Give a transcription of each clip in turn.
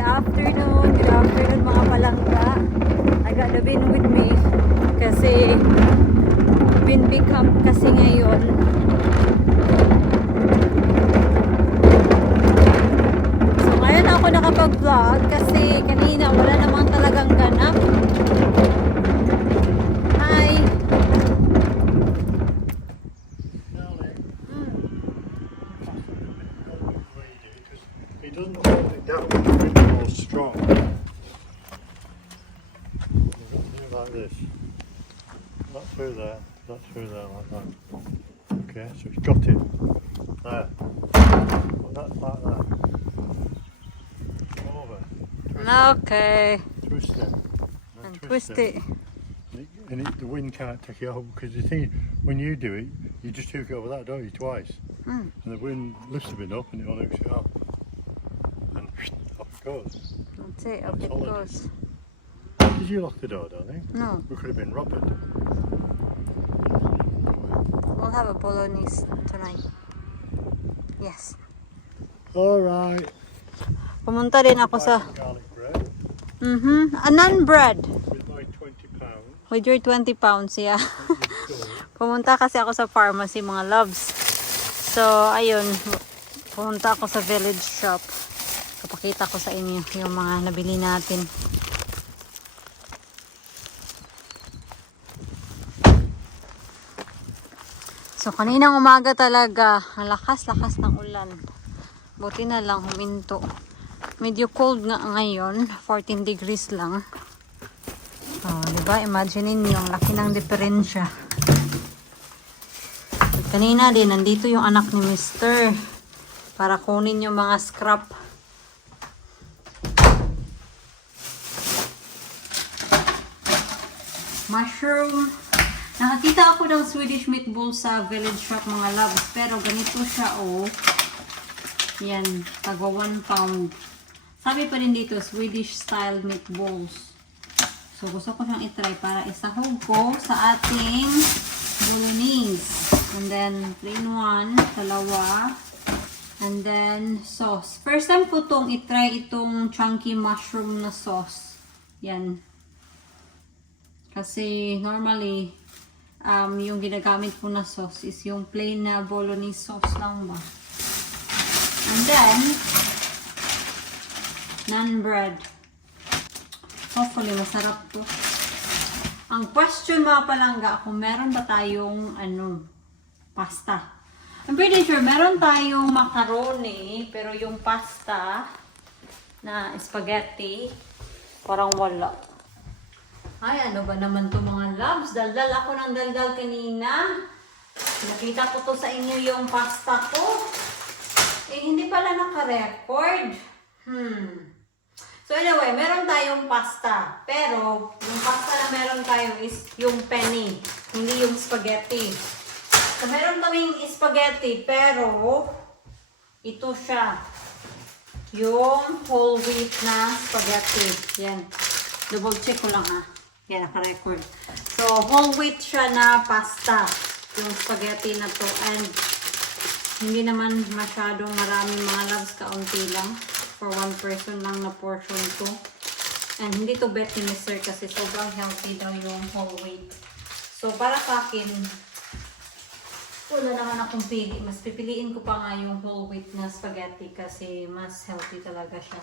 Good afternoon mga palangga. I got the bin with me kasi bin pick up kasi ngayon. So ngayon ako nakapag-vlog kasi kanina wala namang talagang ganap. Hi! He doesn't hold it down, it's really more strong. Like this. Not through there like that. Okay, so he's got it. There. Well, that's like that. Over. Okay. Twist it. And twist it. And the wind can't take it over because the thing, when you do it, you just hook it over that, don't you, twice? And the wind lifts a bit up and it will hook it up. And off it goes. That's it, up it Solid. goes. Did you lock the door, darling? No, We could have been robbed. we'll have a bolognese tonight. Yes. Alright. Pumunta din ako sa Garlic bread a naan bread with my £20. with your 20 pounds, yeah. Store. Pumunta kasi ako sa pharmacy, mga loves. So, ayun, pumunta ako sa village shop. Kapakita ko sa inyo yung mga nabili natin. So, kaninang umaga talaga, ang lakas-lakas ng ulan. Buti na lang huminto. Medyo cold nga ngayon, 14 degrees lang. Oh, diba? Imagine niyo ang laki ng diferensya. At kanina din, nandito yung anak ni Mr. para kunin yung mga scrap. Mushroom. Nakakita ako ng Swedish meatball sa village shop, mga loves. Pero ganito siya, oh. Yan, tagwa 1 pound. Sabi pa rin dito, Swedish style meatballs. So, gusto ko siyang itry para isahog ko sa ating bolognese. And then, 3-in-1, dalawa. And then, sauce. First time ko itong itry itong chunky mushroom na sauce. Yan. Kasi, normally, yung ginagamit ko na sauce is yung plain na bolognese sauce lang ba. And then, naan bread. Hopefully, masarap to. Ang question mga palangga, kung meron ba tayong pasta. I'm pretty sure meron tayong macaroni, pero yung pasta na spaghetti, parang wala. Ay, ano ba naman to mga loves? Daldal ako ng daldal kanina. Nakita ko to sa inyo yung pasta ko. Eh, hindi pala naka-record. So anyway, meron tayong pasta. Pero, yung pasta na meron tayo is yung penny. Hindi yung spaghetti. So, meron kaming spaghetti. Pero, ito siya. Yung whole wheat na spaghetti. Yan. Double check ko lang ha. Yan, naka-record. So, whole wheat siya na pasta. Yung spaghetti na to. And, hindi naman masyadong maraming mga loves. Kaunti lang. For one person lang na portion to. And hindi to bet ni Mr. kasi sobrang healthy daw yung whole wheat. So, para sa akin, wala naman akong pili. Mas pipiliin ko pa nga yung whole wheat na spaghetti kasi mas healthy talaga siya.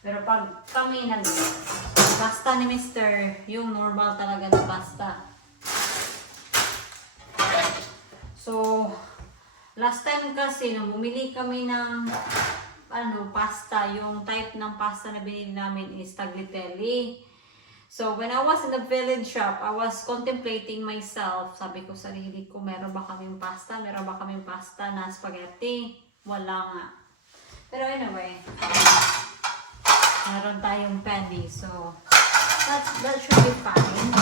Pero pag kami pasta ni Mr., yung normal talaga na pasta. So, last time kasi, nung bumili kami ng pasta, yung type ng pasta na binili namin is tagliatelle. So, when I was in the village shop, I was contemplating myself. Sabi ko sarili ko, meron ba kaming pasta? Meron ba kaming pasta na spaghetti? Wala nga. Pero anyway, meron tayong penny. So, that should be fine.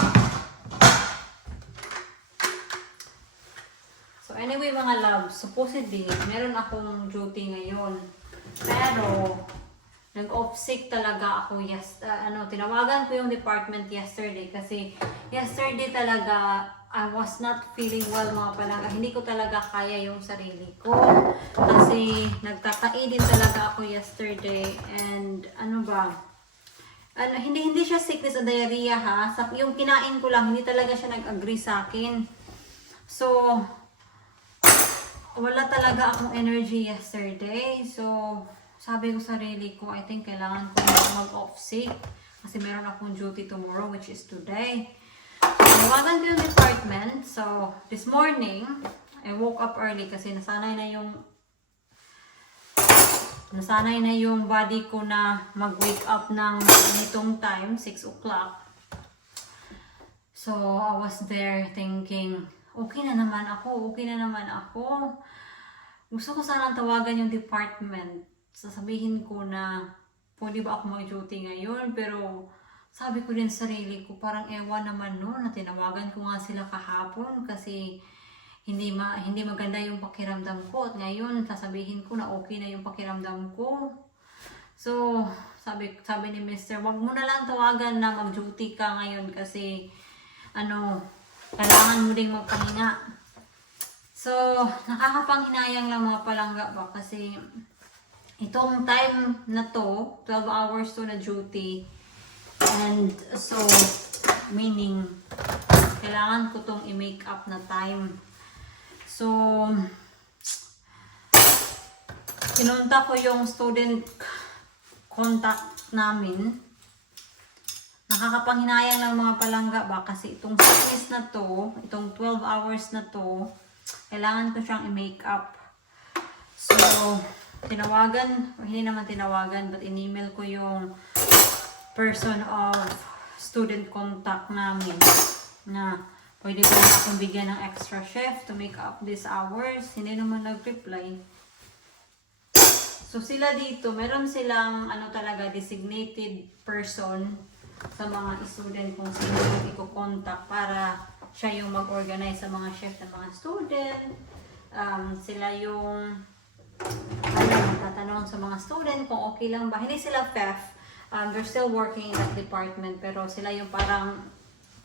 So, anyway mga loves, supposedly, meron akong duty ngayon. Pero, nag-off sick talaga ako tinawagan ko yung department yesterday kasi yesterday talaga I was not feeling well mga palangga. Hindi ko talaga kaya yung sarili ko. Kasi nagtatai din talaga ako yesterday. And ano ba? Hindi siya sickness o diarrhea ha. Yung kinain ko lang, hindi talaga siya nag-agree sa akin. So, wala talaga akong energy yesterday. So, sabi ko sa sarili ko, I think kailangan ko mag-off sick. Kasi meron akong duty tomorrow, which is today. Tawagan ko yung department. So, this morning, I woke up early kasi nasanay na yung body ko na mag-wake up ng ganitong time, 6 o'clock. So, I was there thinking, okay na naman ako. Gusto ko sanang tawagan yung department. Sasabihin ko na, pwede ba ako mag-duty ngayon? Pero, sabi ko din sa sarili ko, parang ewan naman na tinawagan ko nga sila kahapon kasi hindi maganda yung pakiramdam ko at ngayon sasabihin ko na okay na yung pakiramdam ko. So, sabi ni Mr., wag mo na lang tawagan na mag-duty ka ngayon kasi kailangan mo ding magpahinga. So, nakakapanghinayang lang mga palangga ba kasi itong time na to, 12 hours to na duty. And so, meaning, kailangan ko tong i-make up na time. So, kinunta ko yung student contact namin. Nakakapanghinayang ng mga palangga ba kasi itong sickness na to, itong 12 hours na to, kailangan ko siyang i-make up. So, hindi naman tinawagan, but in-email ko yung person of student contact namin na pwede ba na akong bigyan ng extra shift to make up these hours. Hindi naman nag-reply. So sila dito, meron silang talaga designated person sa mga student kung sino yung i-contact para siya yung mag-organize sa mga shift ng mga student. Sila yung tatanong sa mga student kung okay lang ba. Hindi sila FEF. They're still working in that department pero sila yung parang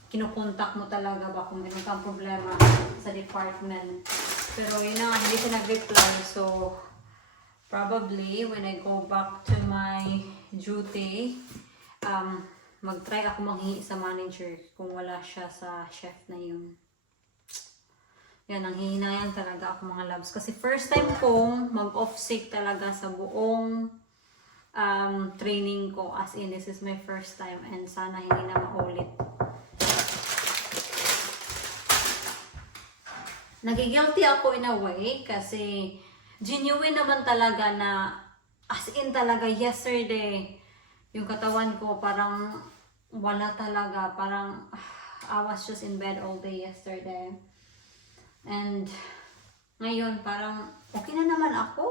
kinukontak mo talaga ba kung meron kang problema sa department. Pero yun na nga, hindi siya nag-reply. So, probably when I go back to my duty, mag-try ako manghingi sa manager kung wala siya sa chef na yun. Yan, ang hihinayan talaga ako mga loves. Kasi first time kong mag-off sick talaga sa buong training ko, as in this is my first time and sana hindi na maulit. Nagigilty ako in a way kasi genuine naman talaga na as in talaga yesterday yung katawan ko parang wala talaga, parang I was just in bed all day yesterday and ngayon parang okay na naman ako.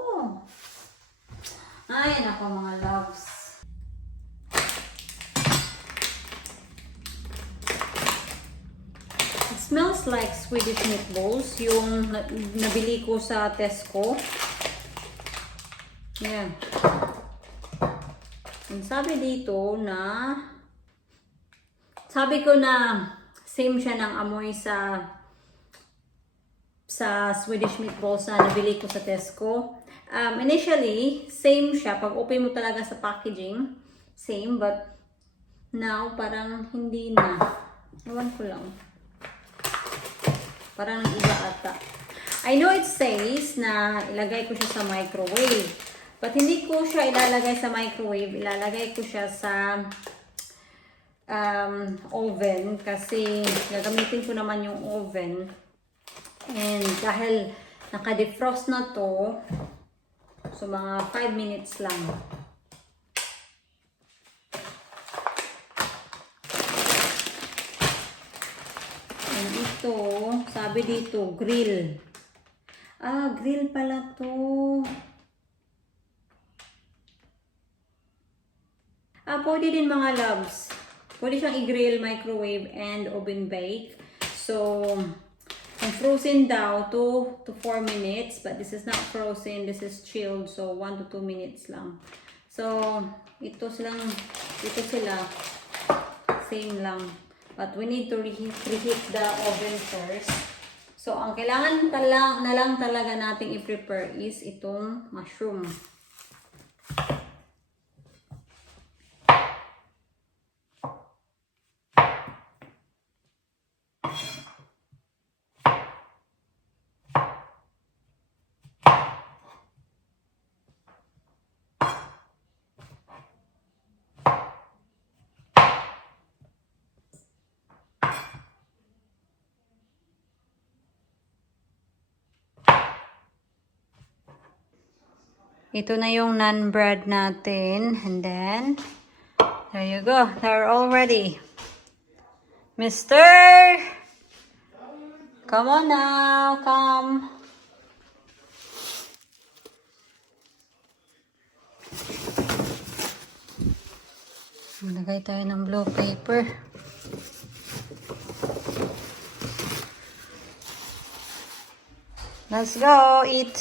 Ay, nako mga loves. It smells like Swedish meatballs. Yung nabili ko sa Tesco. Yan. And sabi dito na same siya ng amoy sa Swedish meatballs na nabili ko sa Tesco. Initially, same siya. Pag open mo talaga sa packaging, same. But now, parang hindi na. Ewan ko lang. Parang nag-iba ata. I know it says na ilagay ko siya sa microwave. But hindi ko siya ilalagay sa microwave. Ilalagay ko siya sa oven. Kasi gagamitin ko naman yung oven. And dahil naka-defrost na to, so, mga 5 minutes lang. And ito, sabi dito, grill. Grill pala to. Pwede din mga loves. Pwede siyang i-grill, microwave, and oven bake. So, kung frozen daw, 2 to 4 minutes. But this is not frozen. This is chilled. So, 1 to 2 minutes lang. So, ito sila. Same lang. But we need to preheat the oven first. So, ang kailangan na lang talaga nating i-prepare is itong mushroom. Ito na yung naan bread natin. And then, there you go. They're all ready. Mister! Come on now. Come. Maglagay tayo ng blue paper. Let's go eat.